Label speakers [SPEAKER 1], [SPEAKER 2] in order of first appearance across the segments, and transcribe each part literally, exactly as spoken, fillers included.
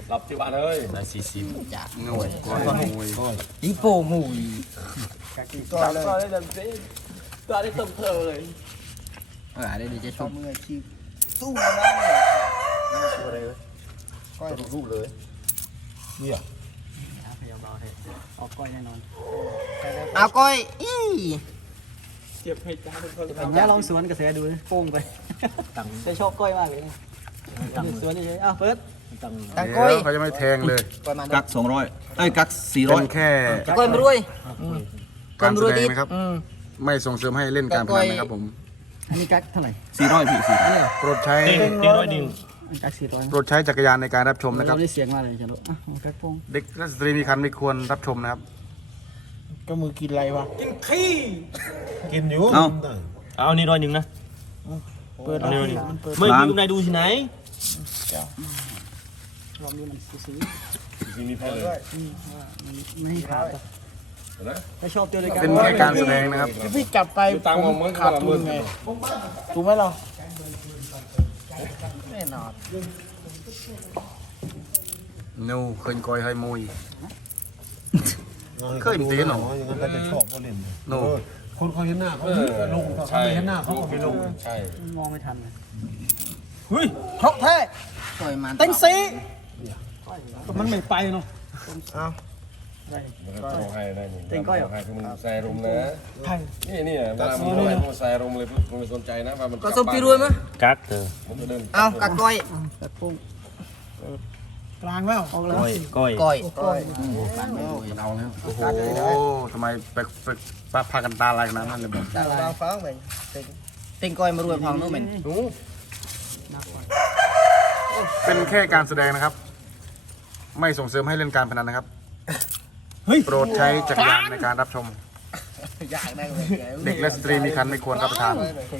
[SPEAKER 1] รับที่บ้านเลยได้สี่สิบจ้ะหน่วยก้อยหน่วยอีโปหมูยก้อยเลยก้อยได้เต็มที่ก้อยได้เต็มเท่าเลยเออได้ดีจะชมมืออาชีพสู้นะเนี่ยสู้อะไรเลยก้อยสู้เลยเนี่ยพยายามเอาให้ออกก้อยแน่นอนเอาก้อยอีเจ็บให้จ้าทุกคนเป็นแง่ลองสวนกระแสดูโป้งไปจะชอบก้อยมากเลยสวนนี่เฉยอ้าวเปิดตังก้อยเขาจะไม่แทงเลยกักสองร้อยไอ้กักสี่ร้อยแค่ก้อยมารวยการแสดงนะครับไม่ส่งเสริมให้เล่นการพนันนะครับผมอันนี้กักเท่าไหร่สี่ร้อยพี่สี่โปรดใช้ร้อยดิงกักสี่ร้อยโปรดใช้จักรยานในการรับชมนะครับได้เสียงมาเลยจ้ะลูกอ่ะกักโป้งเด็กและสตรีมีคันไม่ควรรับชมนะครับก็มือกินอะไรวะกินขี้กินอยู่เอาเอานี่ร้อยหนึ่งนะเปิดเอานี่ไม่ดูนายดูที่ไหนรอบนี้มันซื้อมีแพ้เลยไม่ขาดไม่ชอบเจอเลยกันเป็นแค่การแสดงนะครับพี่กลับไปผมขาดทุนไงถูกไหมเราแน่นอนนูเคยก้อยให้มวยเคยตีหนออย่างนั้นจะชอบก็เล่นโน่คนเขาเห็นหน้าเขาลงเขาไม่เห็นหน้าเขาไม่ลงใช่มองไม่ทันเลยเฮ้ยชกแท้ต่อยมันเต็งซีมันไม่ไปเนาะเอาได้เต็งก้อยคือมันใส่รุมนะนี่นี่เวลามันใส่รุมเลยมันไม่สนใจนะว่ามันก็ส้มปีรวยมั้ยกักเถอะเอากักก้อยกักปุ้งกลางแล้วก้อยก้อยก้อยก้อยมันเอาแล้วโอ้โหทำไมไปไปพากันตาอะไรกันนั่นเลยบอกตาลายฟังเหมือนเต็งก้อยมารวยฟังนู้นเหมือนเป็นแค่การแสดงนะครับไม่ส่งเสริมให้เล่นการพนันนะครับโปรดใช้จักรยานในการรับชมเด็กและสตรีมีคันไม่ควรรับประทาน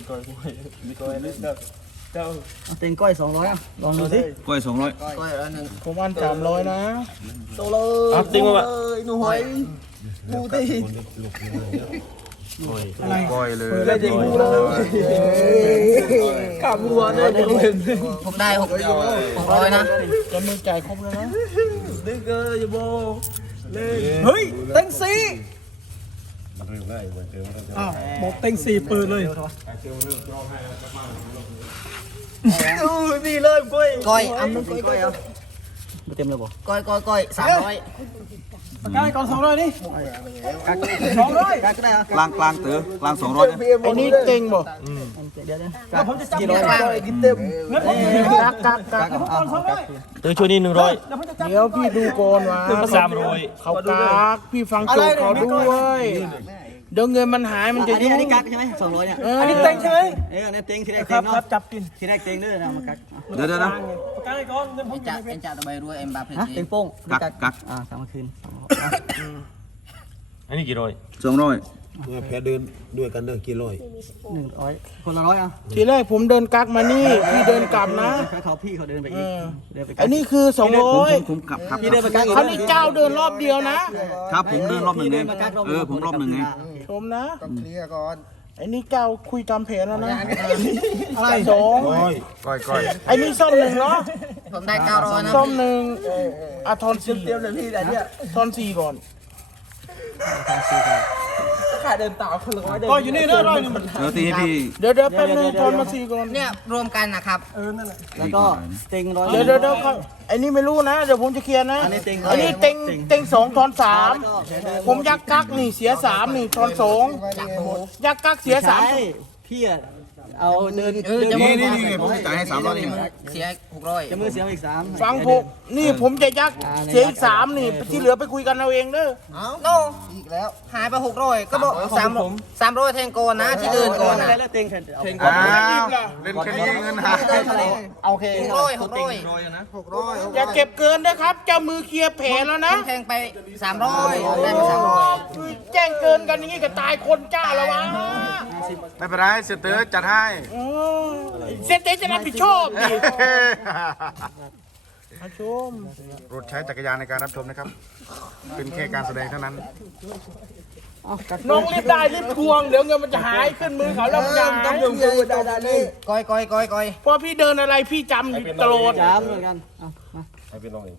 [SPEAKER 1] เต็งก้อยสองร้อยลองดูสิก้อยสองร้อยก้อยอันหนึ่งผมอันสามร้อยนะโตเลยเต็งมาหนูหอยบูตีอะไรก้อยเลยได้จริงบูเลยขับวัวได้เล่นผมได้หกร้อยนะจะมือจ่ายครบแล้วนะดึงเกอร์อย่าโบเฮ้ยเต็งสี่อ้าวบอกเต็งสี่ปืนเลยดูนี่เลยก้อยก้อยอันนึงก้อยก้อยเอาเต็มเลยบ่ก้อยก้อยก้อยสามร้อยก้อยก้อนสองร้อยนี่สองร้อยกลางกลางเต๋อกลางสองร้อยอันนี้เต็งบ่เดี๋ยวเดี๋ยวผมจะจับกี่ร้อยกินเต็มกักกักกักเต๋อช่วยนี่หนึ่งร้อยเดี๋ยวพี่ดูก่อนว่าสามร้อยเขากักพี่ฟังโจทย์เขาด้วยเดี๋ยวเงินมันหายมันจะยุ่งอันนี้กักใช่ไหมสองร้อยเนี่ยอันนี้เต็งใช่ไหมเออเนี่ยเต็งที่แรกเต็งเนาะจับกินที่แรกเต็งด้วยนะมากักเดี๋ยวเดี๋ยวนะกักไอ้ก้อนเงินผมจะเป็นจ่าตะใบรวยเอ็มบาเพจเต็งโป้งกักกักอ่าสามคืนอันนี้กี่ร้อยสองร้อยแพ้เดินด้วยกันเดินกี่ร้อยหนึ่งร้อยคนละร้อยอ่ะทีแรกผมเดินกักมานี่พี่เดินกลับนะเขาพี่เขาเดินไปอีกอันนี้คือสองร้อยผมขับครับพี่เดินไปกักเขานี่เจ้าเดินรอบเดียวนะครับผมเดินรอบหนึ่งเองเออผมรอบหนึ่งเองชมนะเคลียร์ก่อนไอ้นี่เจ้าคุยตามแผนแล้วนะอะไรสองก้อยก้อยไอ้นี่ส้มหนึ่งเนาะผมได้เก้าร้อยนะส้มหนึ่งอ่ะทอนสี่เตรียมเลยพี่แต่เนี่ยทอนสี่ก่อนขาเดินต่อคนละร้อยเดินก็อยู่นี่เด้อร้อยนึงเดี๋ยวตีให้พี่เดี๋ยวเดี๋ยวแป๊บนึงทอนมาสี่ก่อนเนี่ยรวมกันนะครับเออนั่นแหละแล้วก็เต็งร้อยเดี๋ยวเดี๋ยวเดี๋ยวไอ้นี่ไม่รู้นะเดี๋ยวผมจะเคลียร์นะอันนี้เต็งอันนี้เต็งเต็งสองทอนสามผมยักกักนี่เสียสามนี่ทอนสองยักกักเสียสามพี่เอาเดินนี่นี่นี่ผมจ่ายให้สามร้อยนี่เสียหกร้อยจะมือเสียอีกสามฟังผมนี่ผมจะยักเสียอีกสามนี่ที่เหลือไปคุยกันเอาเองเด้อโน่อีกแล้วหายไปหกร้อยก็บอกสามสามร้อยแทงโกนนะที่เดินโกนนะเต็งเต็งโกนเล่นแค่นี้เงินหายโอเคหกร้อยหกร้อยนะหกร้อยอย่าเก็บเกินนะครับเจ้ามือเคลียร์แผลแล้วนะแทงไปสามร้อยได้ไปสามร้อยแจ้งเกินกันอย่างนี้ก็ตายคนจ้าแล้ววะไม่เป็นไรเสเตอร์จัดให้เสเตอร์จะรับผิดชอบดิชมรถใช้จักรยานในการรับชมนะครับเป็นแค่การแสดงเท่านั้นน้องรีบได้รีบทวงเดี๋ยวเงินมันจะหายขึ้นมือเขาแล้วจำต้องอยู่ดูได้ได้เลยก้อยก้อยก้อยก้อยพอพี่เดินอะไรพี่จำตลอดจำเหมือนกันให้พี่ลองเอง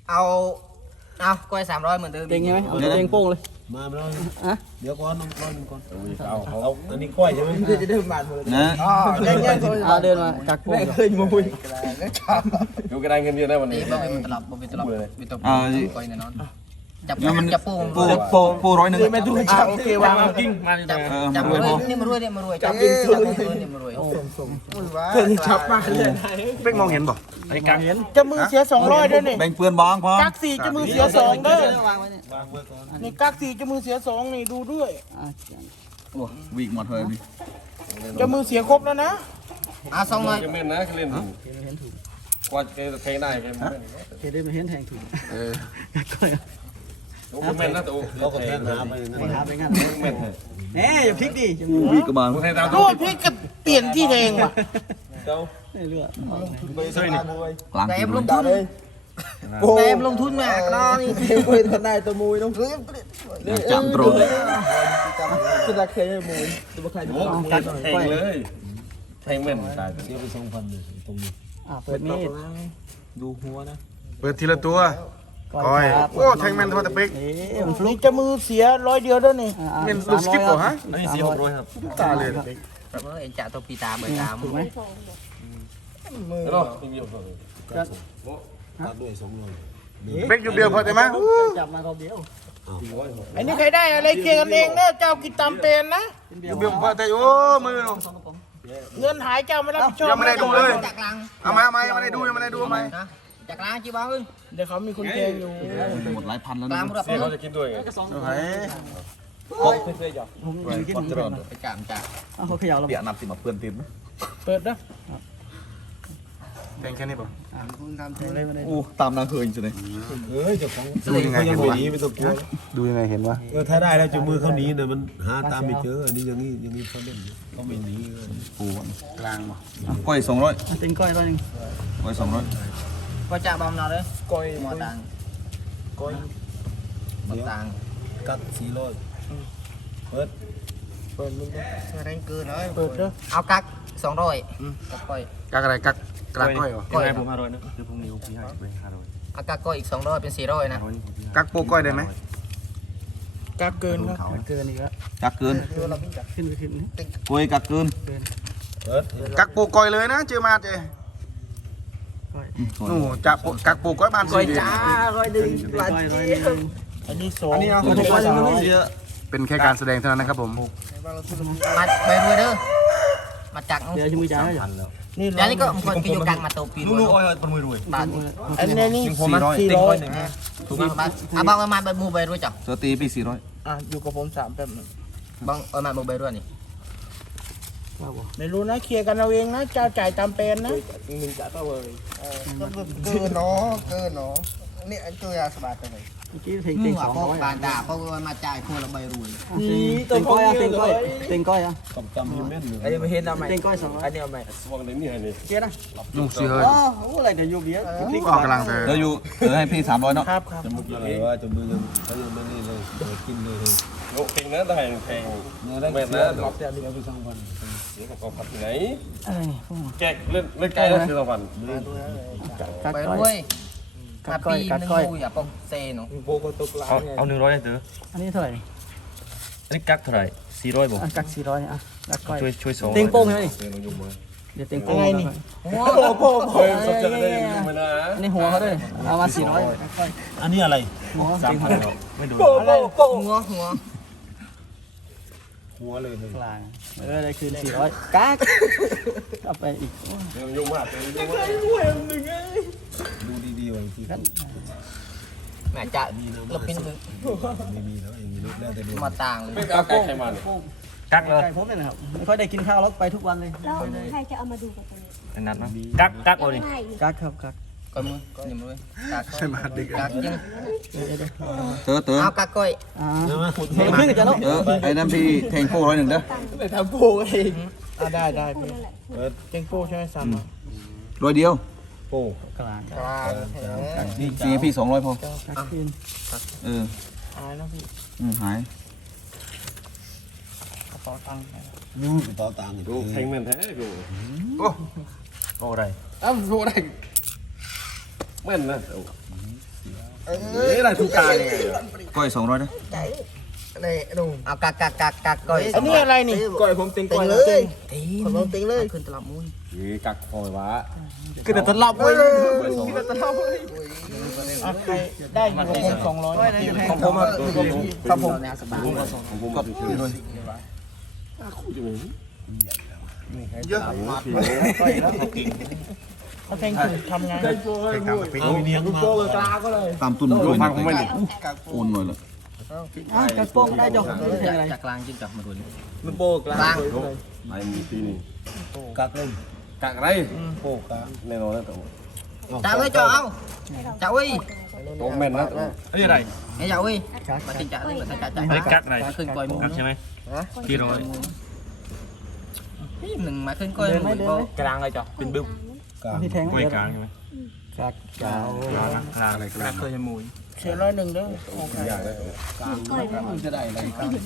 [SPEAKER 1] เอาเอาก้อยสามร้อยเหมือนเดิม
[SPEAKER 2] เต็งใช่ไหมเอาเต็งโป้งเลย
[SPEAKER 3] มาไม่ต้อง
[SPEAKER 2] อ่ะ
[SPEAKER 3] เดี๋ยวก่อนน้องก้อนก่อนเอาเอาอันนี้ก้อยใช่ไหม
[SPEAKER 1] จะเดินมาหมดเลย
[SPEAKER 4] นะ
[SPEAKER 1] อ๋อเงี้ย
[SPEAKER 2] เอาเดินมากักโป้ง
[SPEAKER 1] เคยมุ้ย
[SPEAKER 5] ดูกระไดเงินเดือนได้วัน
[SPEAKER 1] นี่
[SPEAKER 5] นี้
[SPEAKER 1] บ่เป็นตลับบ่เป็นตลับเป็นตลับก้อยแน่นอนจับ
[SPEAKER 4] แล้วมัน
[SPEAKER 1] จับปู
[SPEAKER 4] ปูปูปูร้อยหนึ่ง
[SPEAKER 1] ไม่ดูจับโอเควาง
[SPEAKER 5] กิ้งมาดิ
[SPEAKER 1] จับ
[SPEAKER 4] เออ
[SPEAKER 1] จับ
[SPEAKER 4] มารวยพอ
[SPEAKER 1] นี่มารวยนี่มารวยจับยิงซื้อนี่มารวยเพิ่งจับมาเลย
[SPEAKER 3] เป๊กมองเห็นบ่
[SPEAKER 5] ไอ้กัง
[SPEAKER 6] จะมือเสียสองร้อยด้วยนี่
[SPEAKER 4] แบ่งเปื้อนบางพอ
[SPEAKER 6] กักสี่จะมือเสียสองเด้อ
[SPEAKER 2] วางไว้เนี่ย
[SPEAKER 6] นี่กักสี่จะมือเสียสองนี่ดูด้วย
[SPEAKER 2] อ่ะ
[SPEAKER 4] โอ้วิ่งหมดเลยดิ
[SPEAKER 6] จะมือเสียครบแล้วนะ
[SPEAKER 1] อ่ะสองร้อย
[SPEAKER 5] จะเม่นนะเขาเล่นกว่าแกเพลงได้แกเม่น
[SPEAKER 2] เคยได้มาเห็นแทงถูก
[SPEAKER 4] เออ
[SPEAKER 5] โอ้เม่นนะตัว
[SPEAKER 3] เราก็แทงหาไปนั่น
[SPEAKER 2] ไปหาไปงั้น
[SPEAKER 5] เม่น
[SPEAKER 2] แหน่อย่าพลิกดิจะ
[SPEAKER 4] ปูวิ่งกระบาล
[SPEAKER 5] คนไทยตาม
[SPEAKER 6] โอ้ยพี่ก็เปลี่ยนที่เองว่ะ
[SPEAKER 5] เจ้า
[SPEAKER 2] ไม่เลือก
[SPEAKER 4] กลาง
[SPEAKER 1] แต่
[SPEAKER 4] กิ
[SPEAKER 1] เอ็ม
[SPEAKER 4] โล
[SPEAKER 1] ลงทุนแต่เอ็มลงทุนแม่กล้านี่คุยกันได้ตัวมุยต้องซื้อ
[SPEAKER 4] จับตรง
[SPEAKER 1] คือตะเคยมุยตัวใคร
[SPEAKER 5] โอ้กัดแทงเลยแทงเม่นตาย
[SPEAKER 3] เสียไปสองพันเลยตรงนี้
[SPEAKER 2] อ่ะเปิดมีด
[SPEAKER 3] ดูหัวนะ
[SPEAKER 7] เปิดทีละตัว
[SPEAKER 2] ก้อยครับ
[SPEAKER 7] โอ้แทงแมนทอตะเป๊ก
[SPEAKER 2] นี่มันฟลุ
[SPEAKER 6] นี่
[SPEAKER 2] ก
[SPEAKER 6] จะมือเสียร้อยเดียวด้วยนี่
[SPEAKER 7] เป็นลูกสกิปเหรอฮะ
[SPEAKER 5] อันนี้สี่หกร้อยครับ
[SPEAKER 7] ตาเลย
[SPEAKER 1] แบบว่าเอ็นจ่าตัวปีตาเบิดตา
[SPEAKER 2] ถูกไหม
[SPEAKER 5] เนาะทีเดียว
[SPEAKER 3] ตัดด้วยสองร้อย
[SPEAKER 7] เป๊กอยู่เดียวพอได้ไหม
[SPEAKER 2] จับมารอบเดียว
[SPEAKER 6] อันนี้ใครได้อะไรเคลียร์กันเองเด้อเจ้ากินตามเป็นนะ
[SPEAKER 7] อยู่เดียวพอแต่โอ้มือ
[SPEAKER 6] เงินหายเจ้าไม่รับผิดชอบ
[SPEAKER 7] ยังไม่ได้ดูเลย
[SPEAKER 1] จากลัง
[SPEAKER 7] เอามาเอามายังไม่ได้ดูยังไม่ได้ดูเอามา
[SPEAKER 1] นะจากลังจีบ้าเอ้ย
[SPEAKER 6] เดี๋ยวเขามีคนแทงอยู่
[SPEAKER 4] หมดหลายพันแล้ว
[SPEAKER 1] กลา
[SPEAKER 4] นะ
[SPEAKER 1] งหมดแล้ว
[SPEAKER 5] เสียเขาจะกินด้วยไง
[SPEAKER 7] เฮ้ย
[SPEAKER 2] ผมอยู่ที่หนึ่ง
[SPEAKER 1] ไปจ่ามจ่า
[SPEAKER 2] เขาเขย่าเรา
[SPEAKER 4] เปียนับสิมาเพื่อนติด
[SPEAKER 6] เปิดนะ
[SPEAKER 7] แทงแค่นี้ป่ะ
[SPEAKER 1] คุณทำ
[SPEAKER 2] เลยมาเลย
[SPEAKER 4] อู้ตามนางเคยจริงเลย
[SPEAKER 3] เอ้ยเจ้าของเขายังไม่หนีไม่ต้องกลัว
[SPEAKER 7] ดูยังไงเห็นวะ
[SPEAKER 3] เออถ้าได้แล้วจะมือเขาหนีนะมันหาตามไม่เจออันนี้อย่างนี้อย่างนี้เขาเล่นเขาไม่หนี
[SPEAKER 4] ปู
[SPEAKER 7] กลางป่ะ
[SPEAKER 4] ก้อยสองร้อย
[SPEAKER 2] เต็งก้อยร้อยหนึ่ง
[SPEAKER 4] ก้อยสองร้อย
[SPEAKER 1] ก็จ่าบอมเราเลยก้อยมอตังก้อยมอตัง
[SPEAKER 3] กักสี่ร้อยเปิด
[SPEAKER 1] เปิดมึงแรงเกินเลย
[SPEAKER 6] เปิดเด้อ
[SPEAKER 1] เอากักสองร้อยกักก้อย
[SPEAKER 7] กักอะไรกักกลางก้อยวะ
[SPEAKER 1] ก้อย
[SPEAKER 5] ผมห้าร้อยนะคือพรุ่งนี้พี่ให้ไปห้าร้อย
[SPEAKER 1] เอากักก้อยอีกสองร้อยเป็นสี่ร้อยนะ
[SPEAKER 7] กักปูก้อยได้ไหม
[SPEAKER 6] กักเกินครับ
[SPEAKER 2] เกินอีกแล้ว
[SPEAKER 4] กักเกิน
[SPEAKER 2] ขึ้นไปขึ้น
[SPEAKER 4] ก้อยกักเกิน
[SPEAKER 3] เปิด
[SPEAKER 7] กักปูก้อยเลยนะเจอมาเจ
[SPEAKER 2] ก้อย
[SPEAKER 7] โอ้จับกักปูก้อยบ้าน
[SPEAKER 1] ก้อย
[SPEAKER 7] สิ
[SPEAKER 1] จ้าร้อยหนึ่ง
[SPEAKER 2] ก้อยร้อยหนึ่ง
[SPEAKER 6] อันนี้สอง
[SPEAKER 7] อันนี้เอาเป็นแค่การแสดงเท่านั้นนะครับผม
[SPEAKER 1] มาไปรวยเด้อมาจักเอา
[SPEAKER 2] เดี๋ยวจะมือจ่ายให้
[SPEAKER 3] พันแล้ว
[SPEAKER 6] นี่
[SPEAKER 1] แล้วนี่ก็คนกิโยกังมาโตปีรวย
[SPEAKER 5] ลูกอ้อยเป็นมือรวย
[SPEAKER 1] บาท
[SPEAKER 6] อันนี้นี่
[SPEAKER 7] สี่ร้อย
[SPEAKER 6] สี่ร้อย
[SPEAKER 1] ถูกไหมบ้านอ่ะบางเอามาใบมูใบรวยจ้ะ
[SPEAKER 4] เสือตีปีสี่ร้อย
[SPEAKER 6] อ่ะอยู่กับผมสามแป๊บนึง
[SPEAKER 1] บางเอามามูใบรวยนี่
[SPEAKER 6] ไม่รู้นะเคลียร์กันเอาเองนะเจ้าจ่ายตามเป็นนะ
[SPEAKER 1] เกินเนาะเกินเนาะนี่อันตัวยาสบายไปเลย
[SPEAKER 2] เมื่อกี้เต็งเต็งสองร้อย
[SPEAKER 1] บานด่าเพราะว่ามาจ่ายคนละใบรวย
[SPEAKER 2] เต็งก้อยอ่ะเต็งก้อยเต็งก้อยอ่ะ
[SPEAKER 3] กำกำยังแม่นอยู่
[SPEAKER 1] ไอ้ไม่เห็นเอาไหม
[SPEAKER 2] เต็งก้อยสองร้อย
[SPEAKER 1] อันนี้เอาไหม
[SPEAKER 5] สว่างเด่นนี่ไงนี่
[SPEAKER 2] เจ๊นะ
[SPEAKER 7] นุ่งสี่เฮ้ย
[SPEAKER 2] อ๋อโอ้อะไรเดี๋ยวอยู่เบี้ยคลิก
[SPEAKER 7] ออกกำลังเถ
[SPEAKER 4] เดี๋ยว
[SPEAKER 7] อะ
[SPEAKER 4] อยู่เดี๋ยวให้พี่สามร้อยเนาะ
[SPEAKER 6] ครับครับ
[SPEAKER 3] จมูกอะไรวะจมูกยังเขายังไม่นี่เลยเปิดกินเลย
[SPEAKER 5] โอ้เพลงนะได้เพลง
[SPEAKER 3] เนี่ยได้
[SPEAKER 5] แม่น
[SPEAKER 3] เสี
[SPEAKER 5] นะ
[SPEAKER 3] ยรอบเดียวไปสองพัน
[SPEAKER 5] เสียของผัดที่ไหน
[SPEAKER 2] อะไรนี่พวกมัน
[SPEAKER 5] แกเล่นเล่นไก่แล้วคือละพัน
[SPEAKER 2] กัก
[SPEAKER 1] ใบ
[SPEAKER 2] ก้
[SPEAKER 1] ร
[SPEAKER 2] อ
[SPEAKER 1] วย ย
[SPEAKER 2] กั
[SPEAKER 1] มาก
[SPEAKER 2] ก้อย
[SPEAKER 1] ปี
[SPEAKER 2] กัก
[SPEAKER 1] นึง
[SPEAKER 2] ก้อย
[SPEAKER 1] กูอย่าปองเซเนาะ
[SPEAKER 5] เอาเอาหนึ่งร้อยเถอะ
[SPEAKER 2] อันนี้เท่าไหร่
[SPEAKER 5] อันนี้กักเท่าไหร่สี่ร้อยบอก
[SPEAKER 2] อ่ะกักสี่ร้อยอ่ะกักก้อย
[SPEAKER 5] ช่วยช่วยสอง
[SPEAKER 2] เต็งโป้งใช่ไหมนี่
[SPEAKER 5] เสียงยุ่งเลย
[SPEAKER 2] เดี๋ยวเต็งโป้ง
[SPEAKER 6] อะไรนี่
[SPEAKER 1] โอ้โห
[SPEAKER 5] เฮ้ยสนใจได้ยุ่งไหมนะ
[SPEAKER 2] อันนี้หัวเขาด้วยเอามาสี่ร้อย
[SPEAKER 3] อันนี้อะไร
[SPEAKER 2] หัว
[SPEAKER 5] สาม
[SPEAKER 2] เต็ง
[SPEAKER 5] พั
[SPEAKER 2] หั
[SPEAKER 5] น
[SPEAKER 2] ว
[SPEAKER 5] ไม่ดู
[SPEAKER 6] อะไร
[SPEAKER 1] หัวหัว
[SPEAKER 3] หัวเลยเลย
[SPEAKER 2] กลางเออได้คืนสี่ร้อยกักเอาไปอีก
[SPEAKER 5] เสียงยุ่งมากเสียงยุ่งมาก
[SPEAKER 3] ดูดีๆไว้ที่
[SPEAKER 1] แม่จ่ายเราเป็นมึง
[SPEAKER 3] ไม่มีแล้วอย่างนี้แล้วแต่ดู
[SPEAKER 1] มาต่างเลย
[SPEAKER 5] ไม่กักไก่ใครมาเนี่ยกักเลย
[SPEAKER 2] ไก่ผมเนี่ยนะครับไม่ค่อยได้กินข้าวแล้วไปทุกวันเลย
[SPEAKER 8] แล้วใครจะเอามาดูกับตัวนี้
[SPEAKER 5] ไอ้นัดนะกักกักเอาดิ
[SPEAKER 8] ใช่
[SPEAKER 2] กักครับกัก
[SPEAKER 1] ก้อยมือนี่มือกัก
[SPEAKER 7] ใช่มาดึก
[SPEAKER 1] กักยัง
[SPEAKER 2] เดี๋ยวเดี๋ยวเดี๋ยว
[SPEAKER 4] เต๋อเต๋อ
[SPEAKER 1] เอากักก้อย
[SPEAKER 2] อ่า
[SPEAKER 3] ใช่ไหม
[SPEAKER 2] เฮ้ยขึ้นกันแล้ว
[SPEAKER 4] เต๋อไอ้นั่นพี่แทงโป้ร้อยหนึ่งเด้อ
[SPEAKER 6] ไปทำโป้เองอ่ะได้ได้
[SPEAKER 8] พูด
[SPEAKER 6] พี่
[SPEAKER 8] นั่นแหละ
[SPEAKER 3] เปิด
[SPEAKER 6] เก่งโป้ใช่ไหมสามอ่ะ
[SPEAKER 4] ร้อยเดียว
[SPEAKER 3] โป้
[SPEAKER 2] กลาง
[SPEAKER 1] กลาง
[SPEAKER 4] สี่พี่สองร้อยพอ
[SPEAKER 2] กักคืน
[SPEAKER 4] เออ
[SPEAKER 6] หายแล้วพี่
[SPEAKER 4] อืมหาย
[SPEAKER 6] กระเป๋าตังค์
[SPEAKER 3] ยูกระเป๋าตังค์
[SPEAKER 5] ดูเพลงเหมือนแท้ดู
[SPEAKER 7] โอ้
[SPEAKER 5] โอ้ไรอ้าวโอ้ไรแม่นนะเอ๊ะอะไรทุกการยังไง
[SPEAKER 4] ก้อยสองร้อยนะ
[SPEAKER 1] นี่ดูเอากักกักกักกักก้อย
[SPEAKER 6] อันนี้อะไรนี่
[SPEAKER 5] ก้อยผมติงก้อย
[SPEAKER 1] เลยตีนผมตีเลยขึ้นตลับมุ้ย
[SPEAKER 5] นี่กักคอยวะ
[SPEAKER 1] ขึ้นแต่ตลับมุ้ย
[SPEAKER 6] อ่ะใครได้อยู่กับผมสองร้อย
[SPEAKER 5] ของผมอ่ะ
[SPEAKER 1] ครับผม
[SPEAKER 4] ของผมก็นี่เลย
[SPEAKER 6] เขาแทงถูกทำไง
[SPEAKER 3] เอาเนียงมา
[SPEAKER 4] ตามตุนด้วยฟังผมไม่ได้โอนหน่อยละ
[SPEAKER 1] กระโปงได้จบจากกลางจิ้งจับมาดูนี่
[SPEAKER 5] มันโปกลางไอ้มีปีนี่
[SPEAKER 3] กักเลย
[SPEAKER 5] กักอะไร
[SPEAKER 3] โปกะ
[SPEAKER 5] แน่นอนแล้วตัว
[SPEAKER 1] จ่าเอ้ยจ่าเอาจ่าเอ้ย
[SPEAKER 5] โตแม่นนะตัว
[SPEAKER 7] เฮ้ยอะไร
[SPEAKER 1] ไอ้จ่าเอ้ยมาจิ้งจ่าเลยมาจ่าจ่า
[SPEAKER 7] ไม่กักอะไร
[SPEAKER 1] มาขึ้นก้อยมุ้ย
[SPEAKER 7] กักใช่ไหมกี่ร้อย
[SPEAKER 1] หนึ่งมาขึ้นก้อยมุ้ยก็
[SPEAKER 5] กลางเลยจ้ะเป็นบึ้ม
[SPEAKER 3] กะ
[SPEAKER 2] ที่แทง
[SPEAKER 7] กล้วยกลางใช่ไหม
[SPEAKER 2] กักเจ้า
[SPEAKER 7] กลางนะกลางอะไรกลาง
[SPEAKER 1] เคยมุ้ย
[SPEAKER 6] เสียร้อยหนึ่งเด้อ
[SPEAKER 5] อย่างเลย
[SPEAKER 8] ก้อยมัน
[SPEAKER 3] จะได้อะไร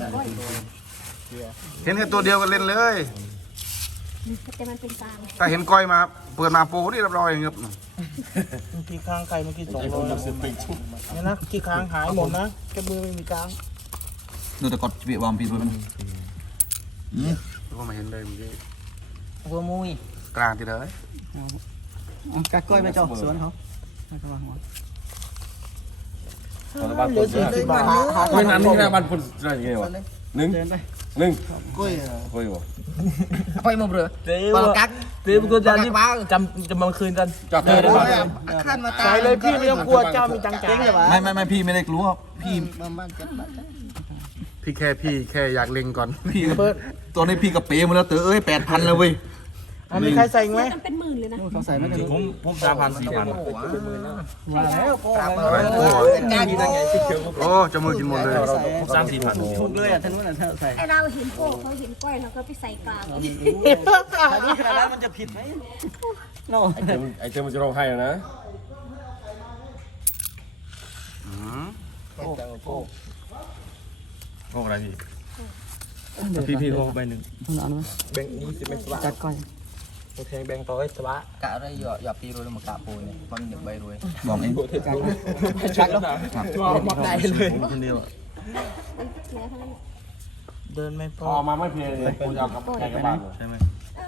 [SPEAKER 7] เห็นแค่ตัวเดียวกันเล่นเลย
[SPEAKER 8] แต่มันเป็นกลาง
[SPEAKER 7] ถ้าเห็นก้อยมาเปิดมาโปนี่รับรองเงียบ
[SPEAKER 6] กี่ครั้งใครเมื่อกี้สองร้อยเนี่ยนะกี่ครั้งหายหมดนะแค่มือไม่มีกลาง
[SPEAKER 4] ดูแต่กดเบียวางปีด้วยมัน
[SPEAKER 7] ก็มาเห็นเลยเมื่อกี้
[SPEAKER 1] หัวมุ้ย
[SPEAKER 7] กลางทีเดียว
[SPEAKER 2] กักก้อยไปเจ้าสวนเขาไม่ต้องวางหัว
[SPEAKER 6] เหลือสี่สิบบาท
[SPEAKER 5] ไม่นานนี่นะบ้านพุ่นอะไรอย่างเงี้ยวะหนึ่ง
[SPEAKER 2] เดินไป
[SPEAKER 5] หนึ่งก้อยก้อยวะ
[SPEAKER 1] ก้อยมุ้ยเรือปลากัก
[SPEAKER 5] เดี๋ยวกูจะ
[SPEAKER 1] ปลา
[SPEAKER 5] จำจะมาคืนกันจับได้
[SPEAKER 1] ขึ้นมาตา
[SPEAKER 6] ตายเลยพี่ไม่ต้องกลัวเจ้ามีตังค์จ่าย
[SPEAKER 4] ไม่ไม่ไม่พี่ไม่ได้กลัวพี่
[SPEAKER 7] พี่แค่พี่แค่อยากเล็งก่อน
[SPEAKER 4] พี่ตอนนี้พี่กับเป๋มาแล้วเต๋อเอ้ยแปดพันเลยเว้ย
[SPEAKER 6] อันนี้ใครใส่ไหม
[SPEAKER 8] มันเป็นหมื่นเลยนะ
[SPEAKER 2] เขาใส่ไม่ได้
[SPEAKER 7] ผมผมสามพันสี่พัน
[SPEAKER 2] มาแล้วโก้
[SPEAKER 7] โอ้จมูกกินหมดเลยสามสี่พัน
[SPEAKER 2] ทุกเลยอ่ะท่านนู้นอ่ะใส่
[SPEAKER 8] ไอเราเห็นโป้เขาเห็นก้อยเราก็ไปใส่กลาง
[SPEAKER 2] ถ้าดูขนาดนั้นมันจะผิดไหมโน่
[SPEAKER 5] ไอ้เจ้ามันจะร้องไห้นะ
[SPEAKER 7] โอ้อะไรพี่พี่พี่โอ้ใบหนึ่ง
[SPEAKER 2] คุณเอาไหม
[SPEAKER 5] แบ่งยี่สิบเมตร
[SPEAKER 2] กักก้อย
[SPEAKER 5] แทงแบ่งต่อไอ้สวะ
[SPEAKER 1] กะอะไรหยอดหยอดปีรวยมากะปูเนี่ยมันหนึ่งใบรวย
[SPEAKER 4] บอกเอง
[SPEAKER 1] ชักแล้ว
[SPEAKER 6] หมดได้เลย
[SPEAKER 7] คนเดียว
[SPEAKER 6] เดินไม่พ
[SPEAKER 5] พ
[SPEAKER 6] อ
[SPEAKER 5] อมาไม่เพียงเลยกูจะเอากับแกกับบ้าน
[SPEAKER 7] ใช่ไหม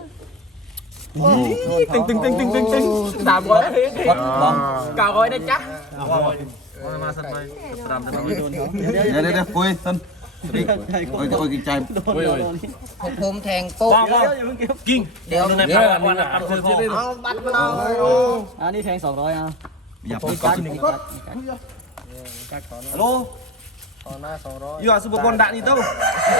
[SPEAKER 5] ตึงตึงตึงตึงตึงตึงสามร้อย
[SPEAKER 4] ลอง
[SPEAKER 5] เก้าร้อยได้จ้ะ
[SPEAKER 7] มาสักใบตามจะต้องโดน
[SPEAKER 4] เดี๋ยวเดี๋ยวเดี๋ยวคุยต้นนี่โอ้ยโอ้ยกินใจ
[SPEAKER 1] ผมผมแทงโป๊ะ
[SPEAKER 7] กิ้ง
[SPEAKER 1] เดี๋ยว
[SPEAKER 7] ใน
[SPEAKER 1] เดี๋ยว
[SPEAKER 7] ปากวันอ่ะคุยพอ
[SPEAKER 1] เอาบัตรมาเอา
[SPEAKER 2] อันนี้แทงสองร้อยอ่ะ
[SPEAKER 4] อย่าไป
[SPEAKER 2] กั
[SPEAKER 4] กั
[SPEAKER 2] ก
[SPEAKER 4] ด
[SPEAKER 2] หนึ่งกัก
[SPEAKER 5] ฮัลโหลอยู่อ่ะสุบกนดะนี่ตู้